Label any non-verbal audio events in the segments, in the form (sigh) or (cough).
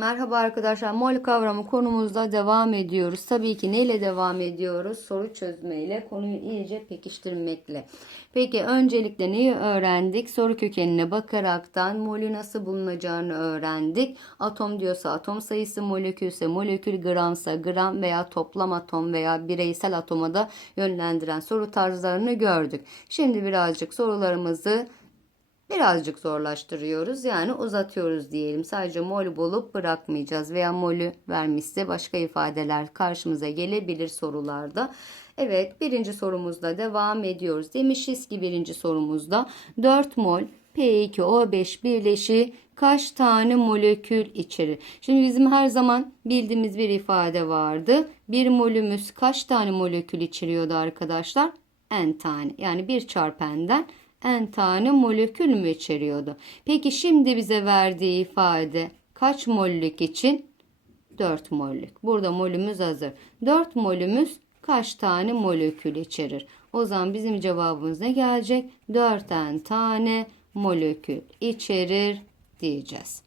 Merhaba arkadaşlar. Mol kavramı konumuzda devam ediyoruz. Tabii ki neyle devam ediyoruz? Soru çözmeyle, konuyu iyice pekiştirmekle. Peki öncelikle neyi öğrendik? Soru kökenine bakaraktan molü nasıl bulunacağını öğrendik. Atom diyorsa atom sayısı, molekülse molekül, gramsa gram veya toplam atom veya bireysel atoma da yönlendiren soru tarzlarını gördük. Şimdi birazcık sorularımızı birazcık zorlaştırıyoruz. Yani uzatıyoruz diyelim. Sadece mol bulup bırakmayacağız veya molü vermişse başka ifadeler karşımıza gelebilir sorularda. Evet birinci sorumuzda devam ediyoruz. Demişiz ki birinci sorumuzda 4 mol P2O5 birleşi kaç tane molekül içerir? Şimdi bizim her zaman bildiğimiz bir ifade vardı. Bir molümüz kaç tane molekül içeriyordu arkadaşlar? N tane. Yani bir çarpı n'den n tane molekül mü içeriyordu? Peki şimdi bize verdiği ifade kaç mollük için? 4 mollük. Burada molümüz hazır. 4 molümüz kaç tane molekül içerir? O zaman bizim cevabımız ne gelecek? 4 tane molekül içerir diyeceğiz.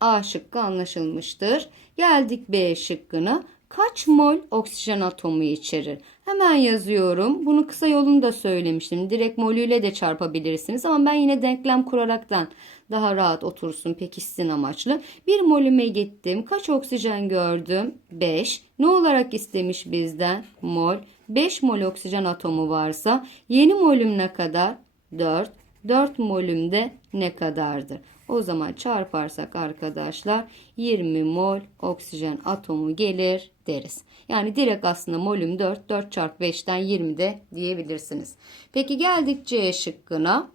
A şıkkı anlaşılmıştır. Geldik B şıkkına. Kaç mol oksijen atomu içerir? Hemen yazıyorum. Bunu kısa yolunu da söylemiştim. Direkt molüyle de çarpabilirsiniz ama ben yine denklem kuraraktan daha rahat otursun pekişsin amaçlı. Bir molüme gittim. Kaç oksijen gördüm? 5. Ne olarak istemiş bizden? Mol. 5 mol oksijen atomu varsa yeni molüm ne kadar? 4. 4 molümde ne kadardır? O zaman çarparsak arkadaşlar 20 mol oksijen atomu gelir deriz. Yani direkt aslında molüm 4, 4 çarpı 5'ten 20 de diyebilirsiniz. Peki geldik C şıkkına.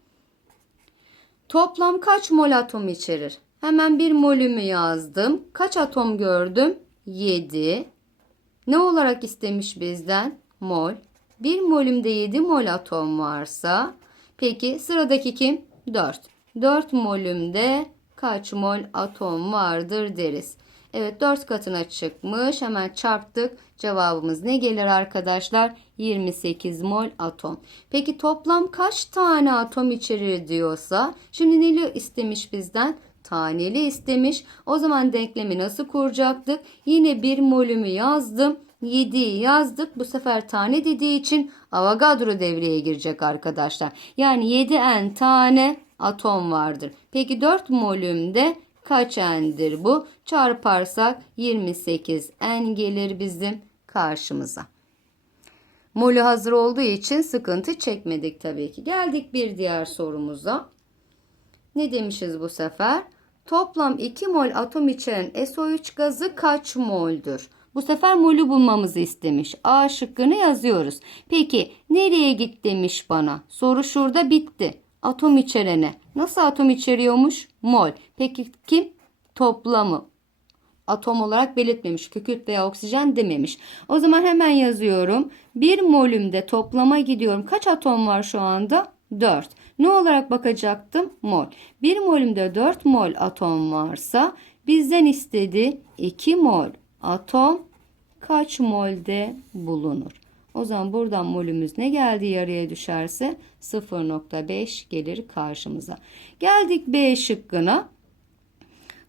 Toplam kaç mol atom içerir? Hemen bir molümü yazdım. Kaç atom gördüm? 7. Ne olarak istemiş bizden? Mol. Bir molümde 7 mol atom varsa peki sıradaki kim? 4. 4 molümde kaç mol atom vardır deriz. Evet 4 katına çıkmış. Hemen çarptık. Cevabımız ne gelir arkadaşlar? 28 mol atom. Peki toplam kaç tane atom içerir diyorsa şimdi neli istemiş bizden? Taneli istemiş. O zaman denklemi nasıl kuracaktık? Yine bir molümü yazdım. 7'yi yazdık. Bu sefer tane dediği için Avogadro devreye girecek arkadaşlar. Yani 7n tane atom vardır. Peki 4 molümde kaç n'dir bu? Çarparsak 28 n gelir bizim karşımıza. Molü hazır olduğu için sıkıntı çekmedik tabii ki. Geldik bir diğer sorumuza. Ne demişiz bu sefer? Toplam 2 mol atom içeren SO3 gazı kaç moldür? Bu sefer molü bulmamızı istemiş. A şıkkını yazıyoruz. Peki nereye git demiş bana. Soru şurada bitti. Atom içerene. Nasıl atom içeriyormuş? Mol. Peki kim? Toplamı. Atom olarak belirtmemiş. Kükürt veya oksijen dememiş. O zaman hemen yazıyorum. Bir molümde toplama gidiyorum. Kaç atom var şu anda? 4. Ne olarak bakacaktım? Mol. Bir molümde 4 mol atom varsa bizden istedi 2 mol atom kaç molde bulunur? O zaman buradan molümüz ne geldi yarıya düşerse 0.5 gelir karşımıza. Geldik B şıkkına.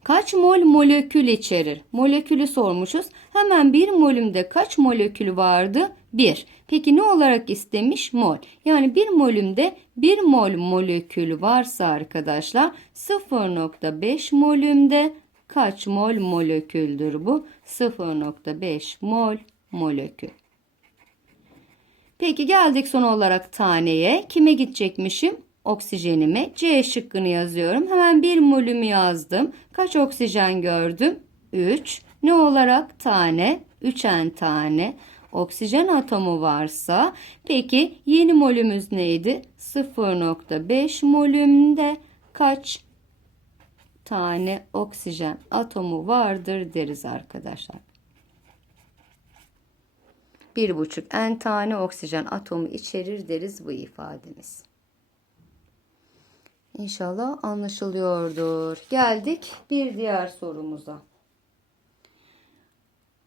Kaç mol molekül içerir? Molekülü sormuşuz. Hemen bir molümde kaç molekül vardı? 1. Peki ne olarak istemiş? Mol. Yani bir molümde 1 mol molekül varsa arkadaşlar 0.5 molümde kaç mol moleküldür bu? 0.5 mol molekül. Peki geldik son olarak taneye. Kime gidecekmişim? Oksijenime. C şıkkını yazıyorum. Hemen bir molümü yazdım. Kaç oksijen gördüm? 3. Ne olarak? Tane. 3'en tane. Oksijen atomu varsa peki yeni molümüz neydi? 0.5 molümde kaç tane oksijen atomu vardır deriz arkadaşlar. 1,5 n tane oksijen atomu içerir deriz bu ifademiz. İnşallah anlaşılıyordur. Geldik bir diğer sorumuza.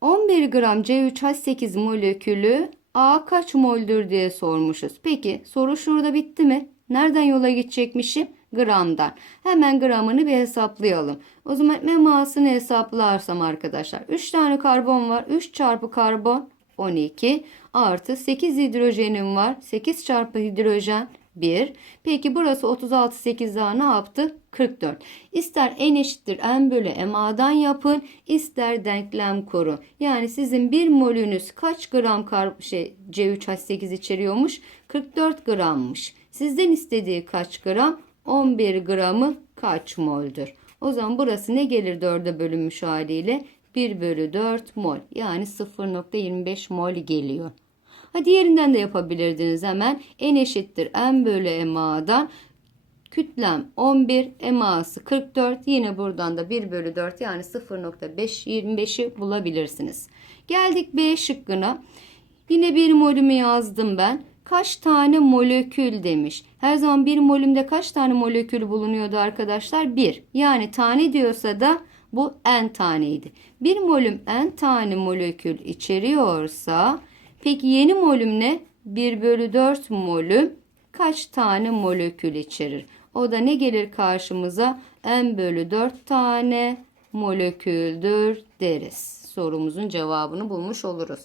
11 gram C3H8 molekülü A kaç moldür diye sormuşuz. Peki soru şurada bitti mi? Nereden yola gidecekmişim? Gramdan. Hemen gramını bir hesaplayalım. O zaman emasını hesaplarsam arkadaşlar 3 tane karbon var. 3 çarpı karbon 12 artı 8 hidrojenim var. 8 çarpı hidrojen 1. Peki burası 36 8 daha ne yaptı? 44. İster n eşittir n bölü ma'dan yapın, ister denklem koru. Yani sizin bir molünüz kaç gram kar şey C3H8 içeriyormuş? 44 grammış. Sizden istediği kaç gram? 11 gramı kaç moldür? O zaman burası ne gelir 4'e bölünmüş haliyle? 1 bölü 4 mol. Yani 0.25 mol geliyor. Ha diğerinden de yapabilirdiniz hemen. N eşittir M bölü MA'dan kütlem 11 eması 44 yine buradan da 1 bölü 4 yani 0.525'i bulabilirsiniz. Geldik B şıkkına. Yine bir molümü yazdım ben. Kaç tane molekül demiş. Her zaman bir molümde kaç tane molekül bulunuyordu arkadaşlar? 1. Yani tane diyorsa da bu n taneydi. Bir molüm n tane molekül içeriyorsa peki yeni molüm ne? 1 bölü 4 molüm kaç tane molekül içerir? O da ne gelir karşımıza? n bölü 4 tane moleküldür deriz. Sorumuzun cevabını bulmuş oluruz.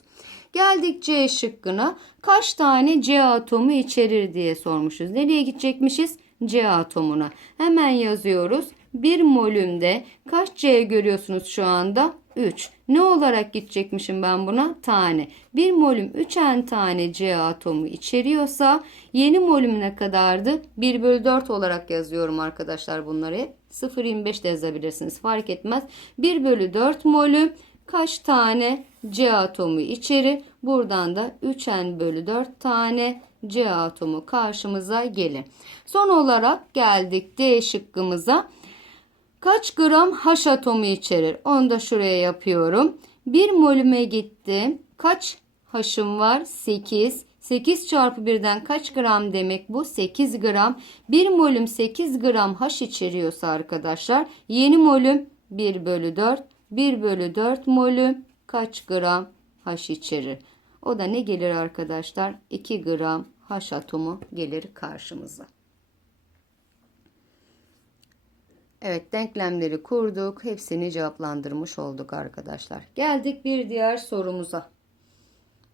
Geldik C şıkkına. Kaç tane C atomu içerir diye sormuşuz. Nereye gidecekmişiz? C atomuna. Hemen yazıyoruz. Bir molümde kaç C görüyorsunuz şu anda? 3. Ne olarak gidecekmişim ben buna? Tane. Bir molüm 3n tane C atomu içeriyorsa yeni molüm ne kadardı? 1 bölü 4 olarak yazıyorum arkadaşlar bunları. 0.25 de yazabilirsiniz fark etmez. 1 bölü 4 molüm kaç tane C atomu içerir? Buradan da 3n bölü 4 tane C atomu karşımıza gelir. Son olarak geldik D şıkkımıza. Kaç gram H atomu içerir? Onu da şuraya yapıyorum. Bir molüme gitti. Kaç H'ım var? 8. 8 çarpı 1'den kaç gram demek bu? 8 gram. Bir molüm 8 gram H içeriyorsa arkadaşlar yeni molüm 1 bölü 4. 1 bölü 4 molüm kaç gram H içerir? O da ne gelir arkadaşlar? 2 gram H atomu gelir karşımıza. Evet denklemleri kurduk. Hepsini cevaplandırmış olduk arkadaşlar. Geldik bir diğer sorumuza.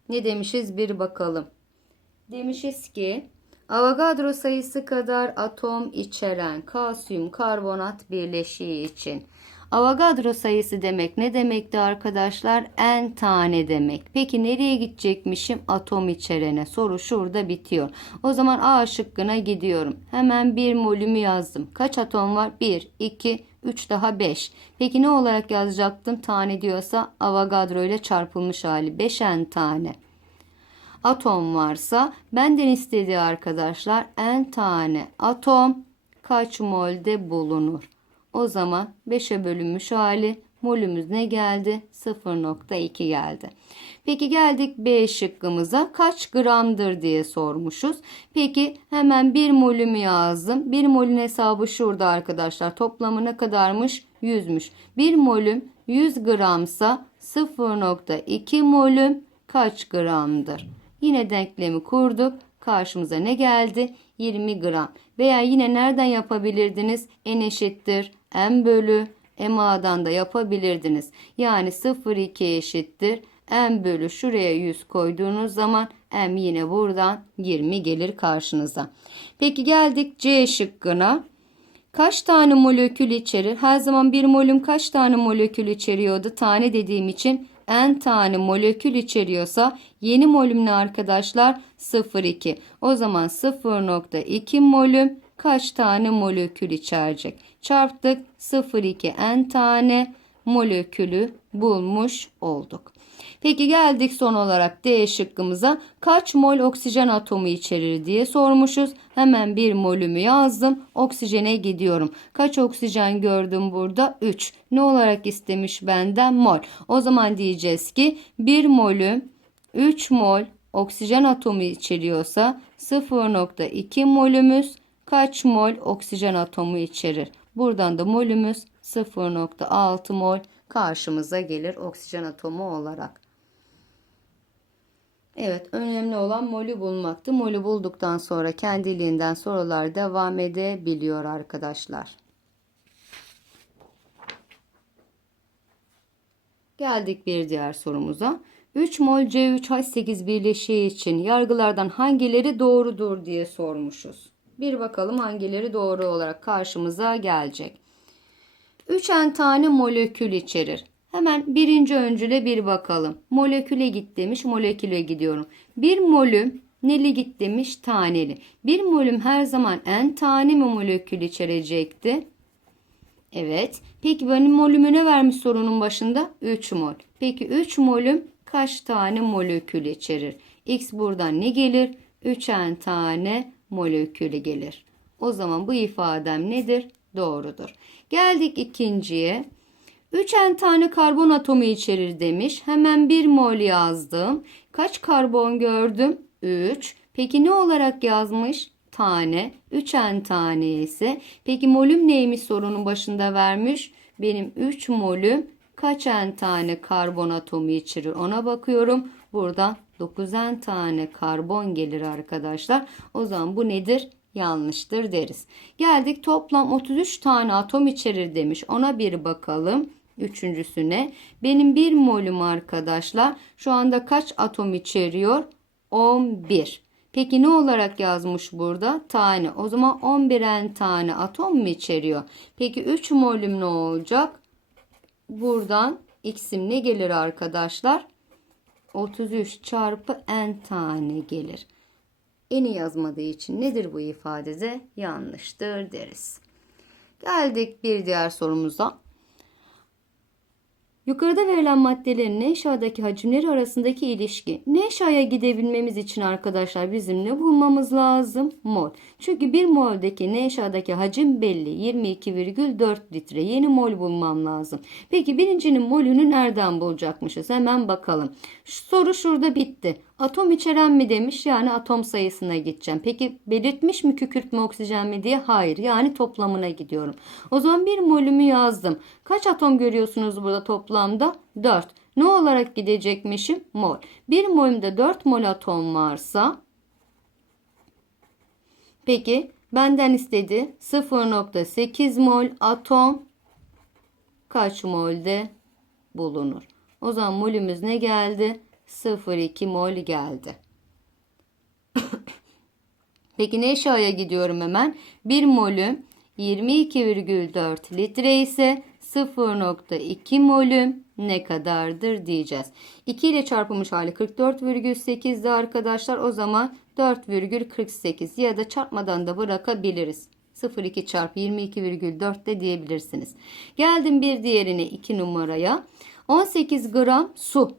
Ne demişiz bir bakalım. Demişiz ki Avogadro sayısı kadar atom içeren kalsiyum karbonat birleşiği için Avogadro sayısı demek ne demekti arkadaşlar? N tane demek. Peki nereye gidecekmişim? Atom içerene. Soru şurada bitiyor. O zaman A şıkkına gidiyorum. Hemen bir molümü yazdım. Kaç atom var? 1, 2, 3 daha 5. Peki ne olarak yazacaktım? Tane diyorsa Avogadro ile çarpılmış hali. 5N tane atom varsa benden istediği arkadaşlar n tane atom kaç molde bulunur? O zaman 5'e bölünmüş hali molümüz ne geldi? 0.2 geldi. Peki geldik B şıkkımıza kaç gramdır diye sormuşuz. Peki hemen bir molümü yazdım. Bir molün hesabı şurada arkadaşlar. Toplamı ne kadarmış? 100'müş. Bir molüm 100 gramsa 0.2 molüm kaç gramdır? Yine denklemi kurduk. Karşımıza ne geldi? 20 gram. Veya yine nereden yapabilirdiniz? N eşittir. M bölü MA'dan da yapabilirdiniz. Yani 0,2 eşittir. M bölü şuraya 100 koyduğunuz zaman M yine buradan 20 gelir karşınıza. Peki geldik C şıkkına. Kaç tane molekül içerir? Her zaman bir molüm kaç tane molekül içeriyordu? Tane dediğim için n tane molekül içeriyorsa yeni molüm arkadaşlar? 0,2. O zaman 0,2 molüm kaç tane molekül içerecek? Çarptık 0,2 n tane molekülü bulmuş olduk. Peki geldik son olarak D şıkkımıza. Kaç mol oksijen atomu içerir diye sormuşuz. Hemen bir molümü yazdım. Oksijene gidiyorum. Kaç oksijen gördüm burada? 3. Ne olarak istemiş benden? Mol. O zaman diyeceğiz ki 1 molüm 3 mol oksijen atomu içeriyorsa 0.2 molümüz kaç mol oksijen atomu içerir? Buradan da molümüz 0.6 mol karşımıza gelir oksijen atomu olarak. Evet, önemli olan molü bulmaktı. Molü bulduktan sonra kendiliğinden sorular devam edebiliyor arkadaşlar. Geldik bir diğer sorumuza. 3 mol C3H8 bileşiği için yargılardan hangileri doğrudur diye sormuşuz. Bir bakalım hangileri doğru olarak karşımıza gelecek. 3 n tane molekül içerir. Hemen birinci öncüle bir bakalım. Moleküle git demiş, moleküle gidiyorum. Bir molüm neli git demiş, taneli. Bir molüm her zaman n tane mi molekül içerecekti? Evet. Peki benim molümü ne vermiş sorunun başında? 3 mol. Peki 3 molüm kaç tane molekül içerir? X buradan ne gelir? 3n tane molekülü gelir. O zaman bu ifadem nedir? Doğrudur. Geldik ikinciye. 3n tane karbon atomu içerir demiş. Hemen 1 mol yazdım. Kaç karbon gördüm? 3. Peki ne olarak yazmış? Tane. 3n tane ise. Peki molüm neymiş sorunun başında vermiş? Benim 3 molüm kaç n tane karbon atomu içerir? Ona bakıyorum. Buradan 9n tane karbon gelir arkadaşlar. O zaman bu nedir? Yanlıştır deriz. Geldik toplam 33 tane atom içerir demiş. Ona bir bakalım. Üçüncüsüne. Benim bir molüm arkadaşlar şu anda kaç atom içeriyor? 11. Peki ne olarak yazmış burada? Tane. O zaman 11'en tane atom mu içeriyor? Peki 3 molüm ne olacak? Buradan x'im ne gelir arkadaşlar? 33 çarpı n tane gelir. Eni yazmadığı için nedir bu ifadede? Yanlıştır deriz. Geldik bir diğer sorumuza. Yukarıda verilen maddelerin aşağıdaki hacimleri arasındaki ilişki. aşağıya gidebilmemiz için arkadaşlar bizim ne bulmamız lazım? Mol. Çünkü bir moldeki aşağıdaki hacim belli. 22,4 litre. Yeni mol bulmam lazım. Peki birincinin molünü nereden bulacakmışız? Hemen bakalım. Şu soru şurada bitti. Atom içeren mi demiş yani atom sayısına gideceğim. Peki belirtmiş mi kükürt mü oksijen mi diye? Hayır yani toplamına gidiyorum. O zaman bir molümü yazdım. Kaç atom görüyorsunuz burada toplamda? 4. Ne olarak gidecekmişim? Mol. Bir molümde 4 mol atom varsa peki benden istedi 0.8 mol atom kaç molde bulunur? O zaman molümüz ne geldi? 0,2 mol geldi. (coughs) Peki ne aşağıya gidiyorum hemen? 1 molüm 22,4 litre ise 0,2 molüm ne kadardır diyeceğiz. 2 ile çarpılmış hali 44,8'di arkadaşlar. O zaman 4,48 ya da çarpmadan da bırakabiliriz. 0,2 çarpı 22,4 de diyebilirsiniz. Geldim bir diğerine 2 numaraya. 18 gram su.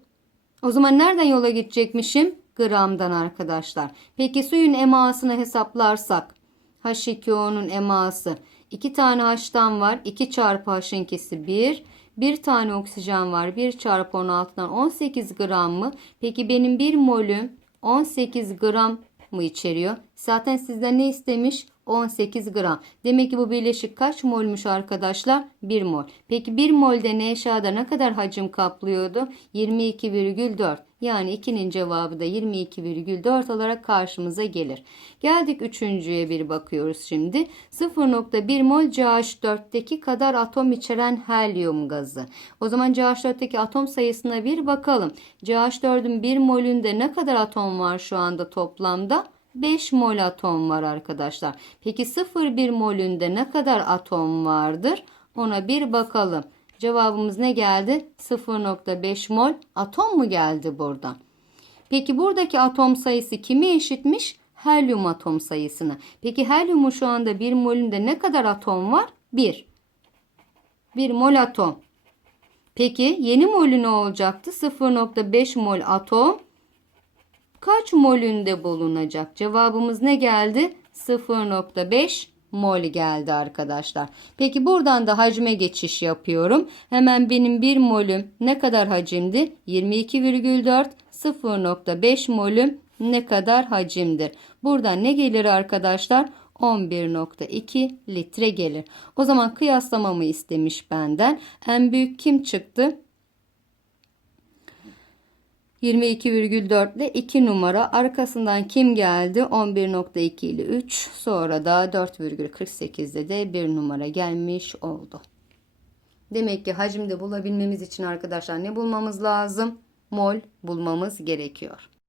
O zaman nereden yola gidecekmişim? Gramdan arkadaşlar. Peki suyun emasını hesaplarsak H2O'nun eması 2 tane H'tan var. 2 çarpı H'inkisi 1. 1 tane oksijen var. 1 çarpı 16'dan 18 gram mı? Peki benim 1 molüm 18 gram mı içeriyor? Zaten sizden ne istemiş? 18 gram. Demek ki bu birleşik kaç molmuş arkadaşlar? 1 mol. Peki 1 molde ne aşağıda ne kadar hacim kaplıyordu? 22,4. Yani 2'nin cevabı da 22,4 olarak karşımıza gelir. Geldik üçüncüye bir bakıyoruz şimdi. 0.1 mol CH4'teki kadar atom içeren helyum gazı. O zaman CH4'teki atom sayısına bir bakalım. CH4'ün 1 molünde ne kadar atom var şu anda toplamda? 5 mol atom var arkadaşlar. Peki 0,1 molünde ne kadar atom vardır? Ona bir bakalım. Cevabımız ne geldi? 0,5 mol atom mu geldi buradan? Peki buradaki atom sayısı kime eşitmiş? Helyum atom sayısına. Peki helyumun şu anda 1 molünde ne kadar atom var? 1. 1 mol atom. Peki yeni molü ne olacaktı? 0,5 mol atom kaç molünde bulunacak? Cevabımız ne geldi? 0.5 mol geldi arkadaşlar. Peki buradan da hacme geçiş yapıyorum. Hemen benim 1 molüm ne kadar hacimdi? 22,4 0.5 molüm ne kadar hacimdir? Buradan ne gelir arkadaşlar? 11.2 litre gelir. O zaman kıyaslamamı istemiş benden. En büyük kim çıktı? 22,4 ile 2 numara. Arkasından kim geldi? 11.2 ile 3. Sonra da 4,48'de de 1 numara gelmiş oldu. Demek ki hacimde bulabilmemiz için arkadaşlar ne bulmamız lazım? Mol bulmamız gerekiyor.